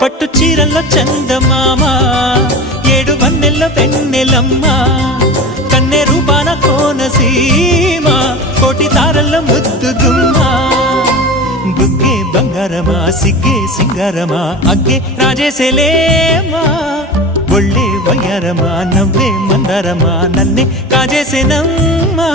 పట్టు చీరల్లో చందమామ ఏడు వన్నెల్ల వెన్నెలమ్మ కన్నె రూపాన కోనసీమ కోటి తారల్లో ముద్దుగుమ్మ బుగ్గే బంగారమా సిగ్గే సింగారమా అగ్గే రాజేసేలేమా ఒళ్ళే వయ్యారమా నవ్వే మందారమా నన్నే కాజేసేనమ్మా